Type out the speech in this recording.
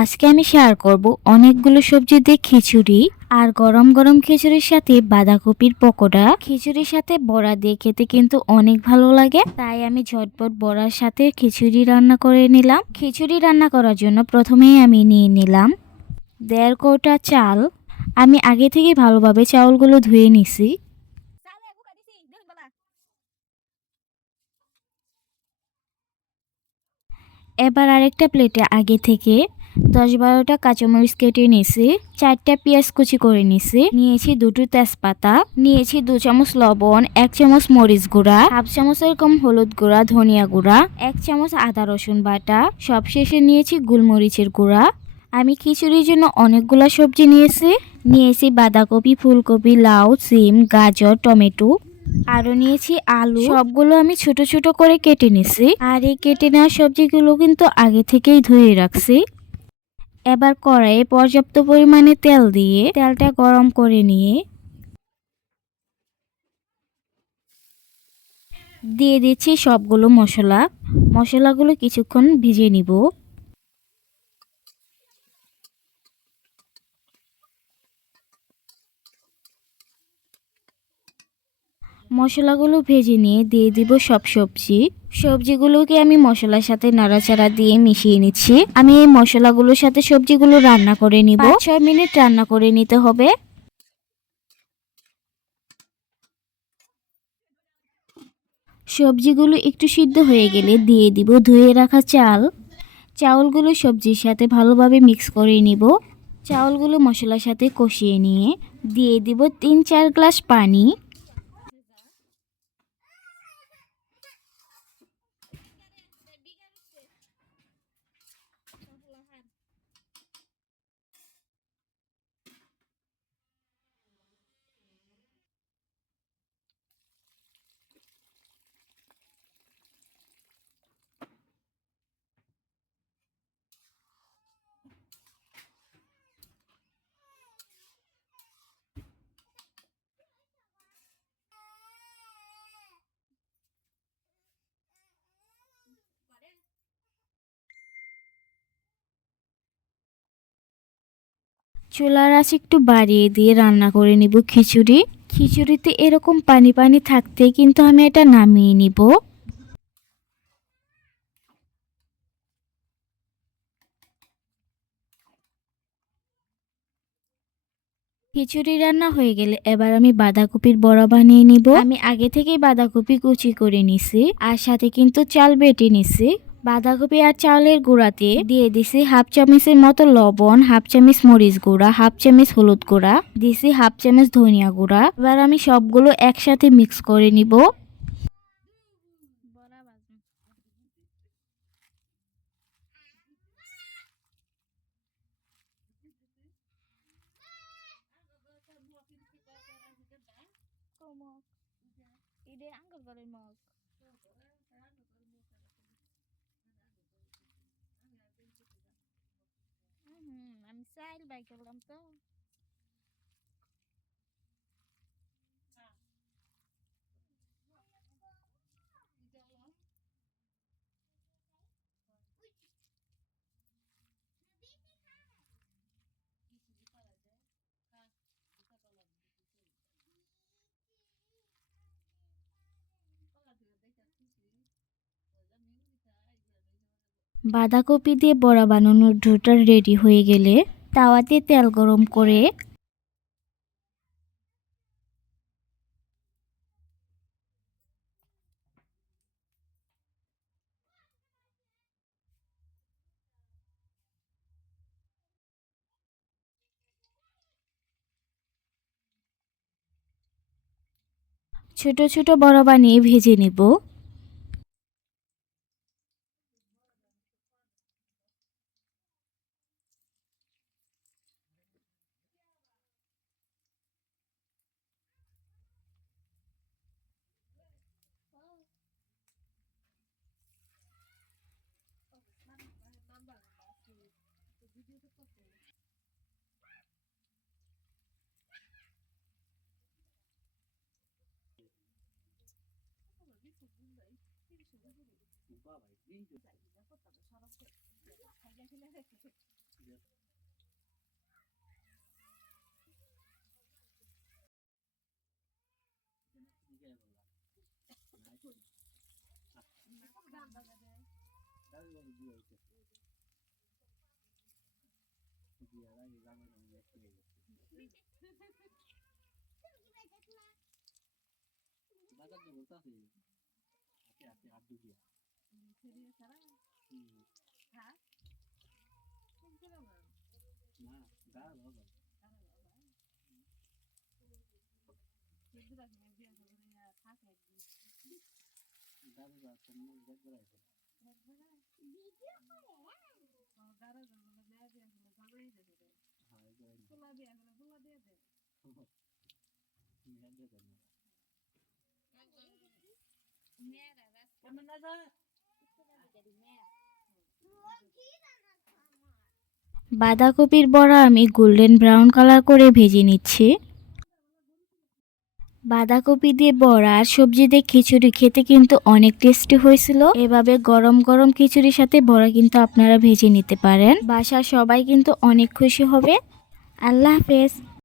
আজকে আমি শেয়ার করব অনেকগুলো সবজি দিয়ে খিচুড়ি আর গরম গরম খিচুড়ির সাথে বাঁধাকপির পকোড়া। খিচুড়ির সাথে বড়া দিয়ে খেতে কিন্তু অনেক ভালো লাগে, তাই আমি ঝটপট বড়ার সাথে খিচুড়ি রান্না করে নিলাম। খিচুড়ি রান্না করার জন্য প্রথমেই আমি নিয়ে নিলাম 1.5 কৌটা চাল। আমি আগে থেকে ভালোভাবে চাউলগুলো ধুয়ে নিছি। এবার আরেকটা প্লেটে আগে থেকে 10-12টা কাঁচামরিচ কেটে নিয়েছি, 4টা পেঁয়াজ কুচি করে নিয়েছি 2টো তেজপাতা, নিয়েছি 2 চামচ লবণ, 1 চামচ মরিচ গুঁড়া, হাফ চামচের কম হলুদ গুঁড়া, ধনিয়া গুঁড়া, 1 চামচ আদা রসুন বাটা, সবশেষে নিয়েছি গোলমরিচের গুঁড়া। আমি খিচুড়ির জন্য অনেকগুলো সবজি নিয়েছি বাঁধাকপি, ফুলকপি, লাউ, সিম, গাজর, টমেটো, আরও নিয়েছি আলু। সবগুলো আমি ছোট ছোট করে কেটে নিছি, আর এই কেটে নেওয়া সবজিগুলো কিন্তু আগে থেকেই ধুয়ে রাখছি। এবার কড়াইয়ে পর্যাপ্ত পরিমাণে তেল দিয়ে তেলটা গরম করে নিয়ে দিয়ে দিচ্ছি সবগুলো মশলাগুলো কিছুক্ষণ ভিজিয়ে নিব। মশলাগুলো ভেজে নিয়ে দিয়ে দিব সব সবজিগুলোকে আমি মশলার সাথে নাড়াচাড়া দিয়ে মিশিয়ে নিচ্ছি। আমি এই মশলাগুলোর সাথে সবজিগুলো রান্না করে নিব, 5-6 মিনিট রান্না করে নিতে হবে। সবজিগুলো একটু সিদ্ধ হয়ে গেলে দিয়ে দিব ধুয়ে রাখা চাউলগুলো সবজির সাথে ভালোভাবে মিক্স করে নিব। চাউলগুলো মশলার সাথে কষিয়ে নিয়ে দিয়ে দিব 3-4 গ্লাস পানি। চুলার আঁচ একটু বাড়িয়ে দিয়ে রান্না করে নিব খিচুড়িতে এরকম পানি পানি থাকতে কিন্তু আমি এটা নামিয়ে নিব। খিচুড়ি রান্না হয়ে গেলে এবার আমি বাঁধাকপির বড়া বানিয়ে নিব। আমি আগে থেকেই বাঁধাকপি কুচি করে নিছি, আর সাথে কিন্তু চাল বেটে নিছি। বাঁধাকপি আর চালের গুঁড়াতে দিয়ে দিছি হাফ চামচের মতো লবণ, হাফ চামচ মরিচ গুঁড়া, হাফ চামচ হলুদ গুঁড়া, দিছি হাফ চামচ ধনিয়া গুঁড়া। এবার আমি সবগুলো একসাথে মিক্স করে নিব। আমি চাইল বাই করলাম তো। বাঁধাকপি দিয়ে বড়া বানানোর ডোটা রেডি হয়ে গেলে তাওয়াতে তেল গরম করে ছোট ছোট বড়া বানিয়ে ভেজে নেব। বাঁধাকপির বড়া আমি গোল্ডেন ব্রাউন কালার করে ভেজে নিচ্ছি। বাঁধাকপি দিয়ে বড়া আর সবজি দিয়ে খিচুড়ি খেতে কিন্তু অনেক টেস্টি হয়েছিল। এভাবে গরম গরম খিচুড়ির সাথে বড়া কিন্তু আপনারা ভেজে নিতে পারেন। বাসার সবাই কিন্তু অনেক খুশি হবে। আল্লাহ হাফেজ।